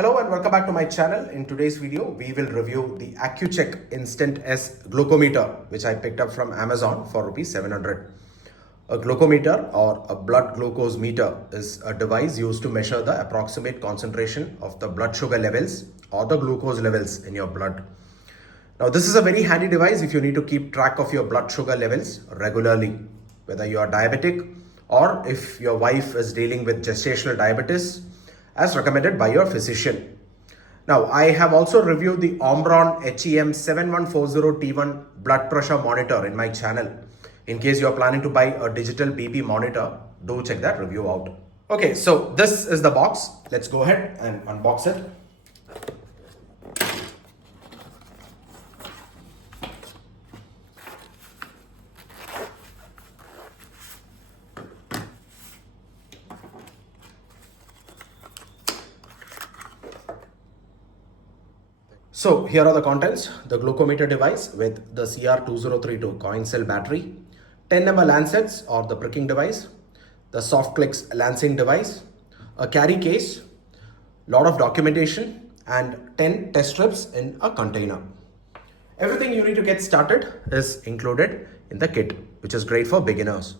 Hello and welcome back to my channel. In today's video, we will review the Accu-Chek Instant S glucometer, which I picked up from Amazon for rupees 700. A glucometer or a blood glucose meter is a device used to measure the approximate concentration of the blood sugar levels or the glucose levels in your blood. Now, this is a very handy device if you need to keep track of your blood sugar levels regularly, whether you are diabetic or if your wife is dealing with gestational diabetes as recommended by your physician. Now, I have also reviewed the Omron HEM 7140T1 blood pressure monitor in my channel. In case you are planning to buy a digital BP monitor, do check that review out. Okay, so this is the box. Let's go ahead and unbox it. So here are the contents: the glucometer device with the CR2032 coin cell battery, 10 ml lancets or the pricking device, the soft clicks lancing device, a carry case, lot of documentation and 10 test strips in a container. Everything you need to get started is included in the kit, which is great for beginners.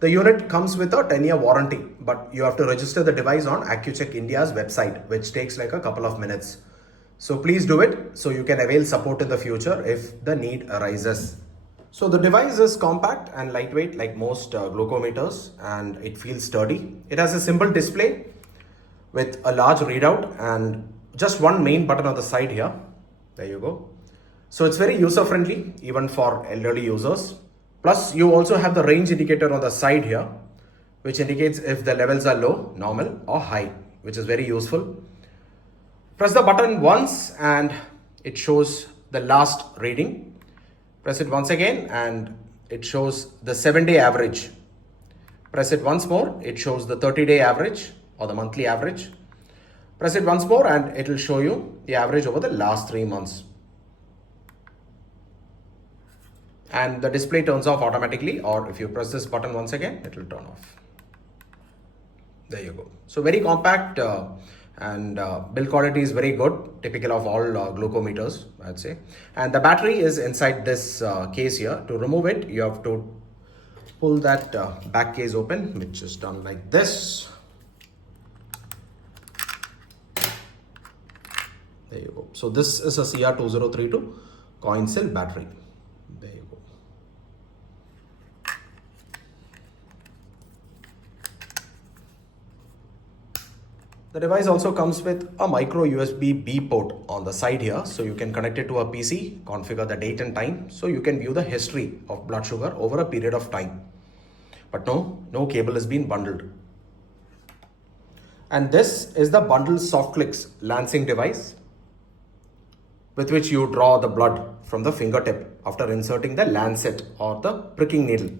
The unit comes with a 10-year warranty, but you have to register the device on Accu-Chek India's website, which takes like a couple of minutes. So please do it so you can avail support in the future if the need arises. So the device is compact and lightweight like most glucometers, and it feels sturdy. It has a simple display with a large readout and just one main button on the side here. There you go. So it's very user friendly even for elderly users. Plus you also have the range indicator on the side here, which indicates if the levels are low, normal or high, which is very useful. Press the button once and it shows the last reading. Press it once again and it shows the 7-day average. Press it once more, it shows the 30-day average or the monthly average. Press it once more and it will show you the average over the last 3 months. And the display turns off automatically, or if you press this button once again, it will turn off. There you go. So very compact. And build quality is very good, typical of all glucometers, I'd say. And the battery is inside this case here. To remove it, you have to pull that back case open, which is done like this. There you go. So this is a CR2032 coin cell battery. There you go. The device also comes with a micro USB B port on the side here, so you can connect it to a PC, configure the date and time, so you can view the history of blood sugar over a period of time. But no cable has been bundled. And this is the bundled soft clicks lancing device, with which you draw the blood from the fingertip after inserting the lancet or the pricking needle.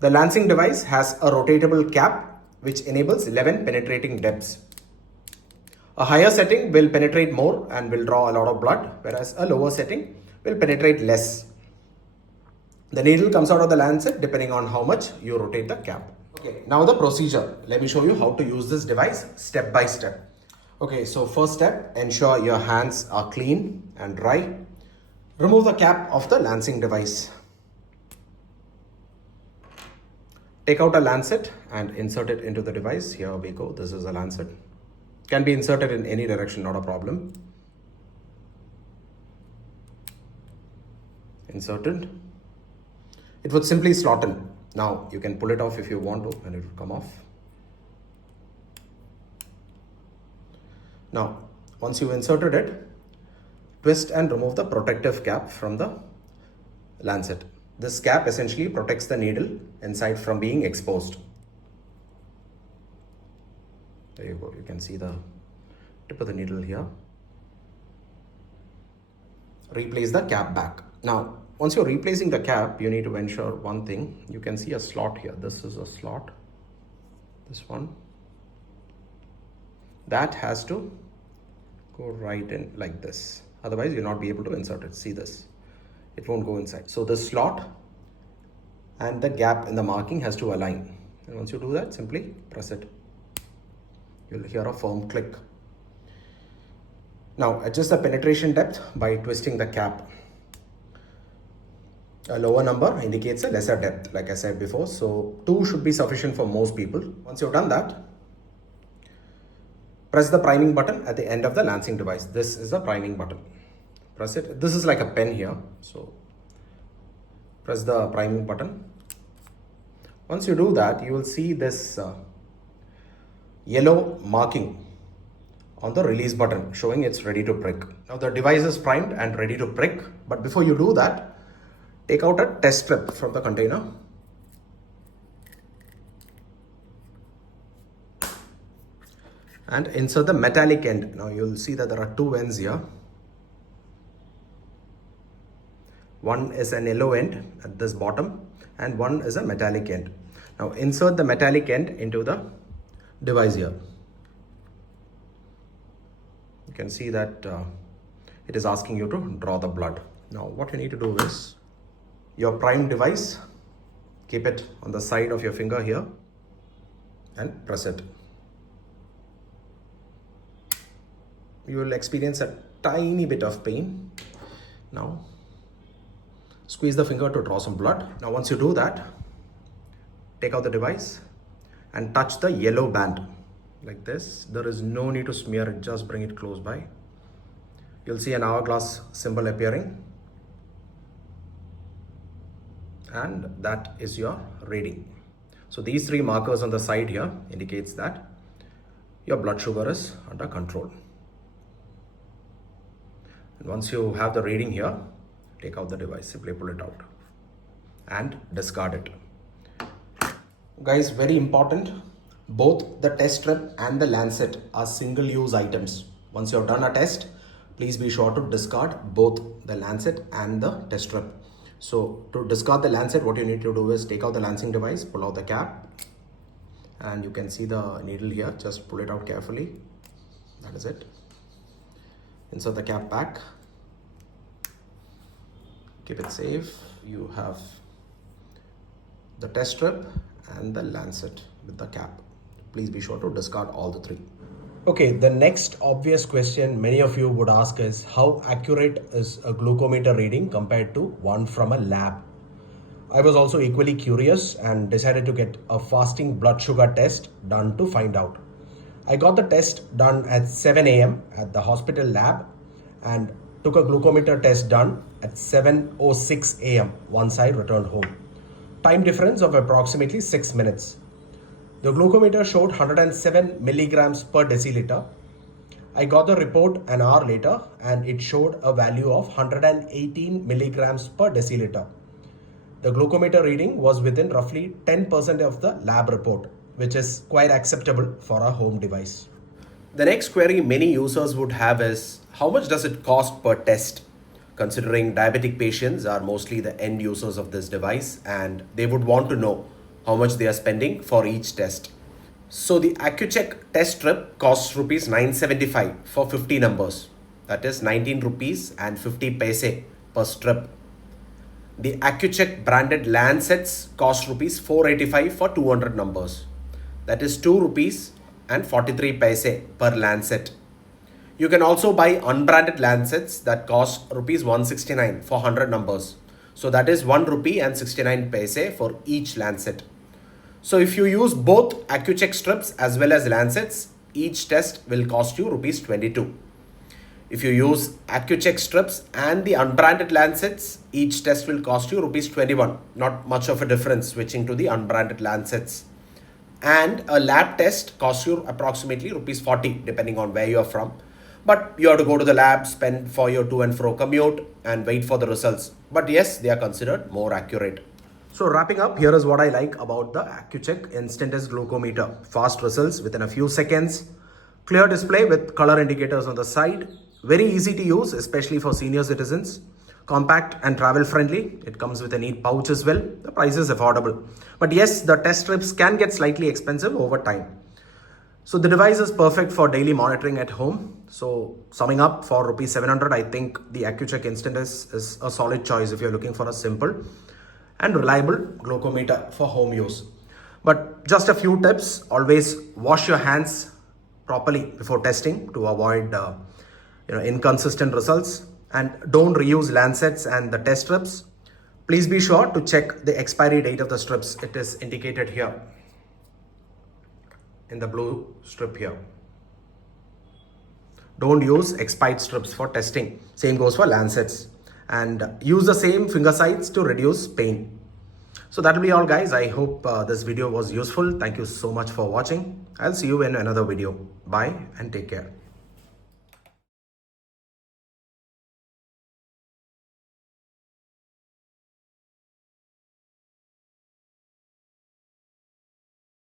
The lancing device has a rotatable cap, which enables 11 penetrating depths. A higher setting will penetrate more and will draw a lot of blood, whereas a lower setting will penetrate less. The needle comes out of the lancet depending on how much you rotate the cap. Okay, now the procedure. Let me show you how to use this device step by step. Okay, so first step, ensure your hands are clean and dry. Remove the cap of the lancing device. Take out a lancet and insert it into the device. Here we go. This is a lancet. Can be inserted in any direction, not a problem. Inserted. It would simply slot in. Now you can pull it off if you want to and it will come off. Now, once you've inserted it, twist and remove the protective cap from the lancet. This cap essentially protects the needle inside from being exposed. There you go, you can see the tip of the needle here. Replace the cap back. Now, once you're replacing the cap, you need to ensure one thing. You can see a slot here. This is a slot. This one. That has to go right in like this. Otherwise, you'll not be able to insert it. See this. It won't go inside. So the slot and the gap in the marking has to align. And once you do that, simply press it. You'll hear a firm click. Now adjust the penetration depth by twisting the cap. A lower number indicates a lesser depth, like I said before. So 2 should be sufficient for most people. Once you've done that, press the priming button at the end of the lancing device. This is the priming button. Press it. This is like a pen here. So press the priming button. Once you do that, you will see this yellow marking on the release button showing it's ready to prick. Now the device is primed and ready to prick. But before you do that, take out a test strip from the container. And insert the metallic end. Now you'll see that there are 2 ends here. One is an yellow end at this bottom and one is a metallic end. Now insert the metallic end into the device here. You can see that it is asking you to draw the blood. Now what you need to do is your prime device, keep it on the side of your finger here and press it. You will experience a tiny bit of pain. Now squeeze the finger to draw some blood. Now once you do that, take out the device and touch the yellow band like this. There is no need to smear it, just bring it close by. You'll see an hourglass symbol appearing, and that is your reading. So these 3 markers on the side here indicates that your blood sugar is under control. And once you have the reading here, take out the device, simply pull it out and discard it. Guys, very important, both the test strip and the lancet are single use items. Once you have done a test, please be sure to discard both the lancet and the test strip. So to discard the lancet, what you need to do is take out the lancing device, pull out the cap, and you can see the needle here. Just pull it out carefully. That is it. Insert the cap back. Keep it safe. You have the test strip and the lancet with the cap. Please be sure to discard all the 3. Okay, the next obvious question many of you would ask is how accurate is a glucometer reading compared to one from a lab? I was also equally curious and decided to get a fasting blood sugar test done to find out. I got the test done at 7 a.m. at the hospital lab and took a glucometer test done at 7:06 a.m. once I returned home. Time difference of approximately 6 minutes. The glucometer showed 107 milligrams per deciliter. I got the report an hour later and it showed a value of 118 milligrams per deciliter. The glucometer reading was within roughly 10% of the lab report, which is quite acceptable for a home device. The next query many users would have is, how much does it cost per test? Considering diabetic patients are mostly the end users of this device and they would want to know how much they are spending for each test. So the Accu-Chek test strip costs rupees 975 for 50 numbers. That is 19 rupees and 50 paise per strip. The Accu-Chek branded lancets cost rupees 485 for 200 numbers. That is 2 rupees and 43 paise per lancet. You can also buy unbranded lancets that cost rupees 169 for 100 numbers. So that is 1 rupee and 69 paise for each lancet. So if you use both Accu-Chek strips as well as lancets, each test will cost you rupees 22. If you use Accu-Chek strips and the unbranded lancets, each test will cost you rupees 21. Not much of a difference switching to the unbranded lancets. And a lab test costs you approximately rupees 40 depending on where you are from. But you have to go to the lab, spend for your to and fro commute and wait for the results. But yes, they are considered more accurate. So wrapping up, here is what I like about the Accu-Chek Instant S glucometer. Fast results within a few seconds. Clear display with color indicators on the side. Very easy to use, especially for senior citizens. Compact and travel friendly. It comes with a neat pouch as well. The price is affordable. But yes, the test strips can get slightly expensive over time. So the device is perfect for daily monitoring at home. So summing up, for rupees 700, I think the Accu-Chek Instant S is a solid choice if you're looking for a simple and reliable glucometer for home use. But just a few tips: always wash your hands properly before testing to avoid inconsistent results. And don't reuse lancets and the test strips. Please be sure to check the expiry date of the strips. It is indicated here in the blue strip here. Don't use expired strips for testing. Same goes for lancets. And use the same finger size to reduce pain. So that will be all, guys. I hope this video was useful. Thank you so much for watching. I'll see you in another video. Bye and take care.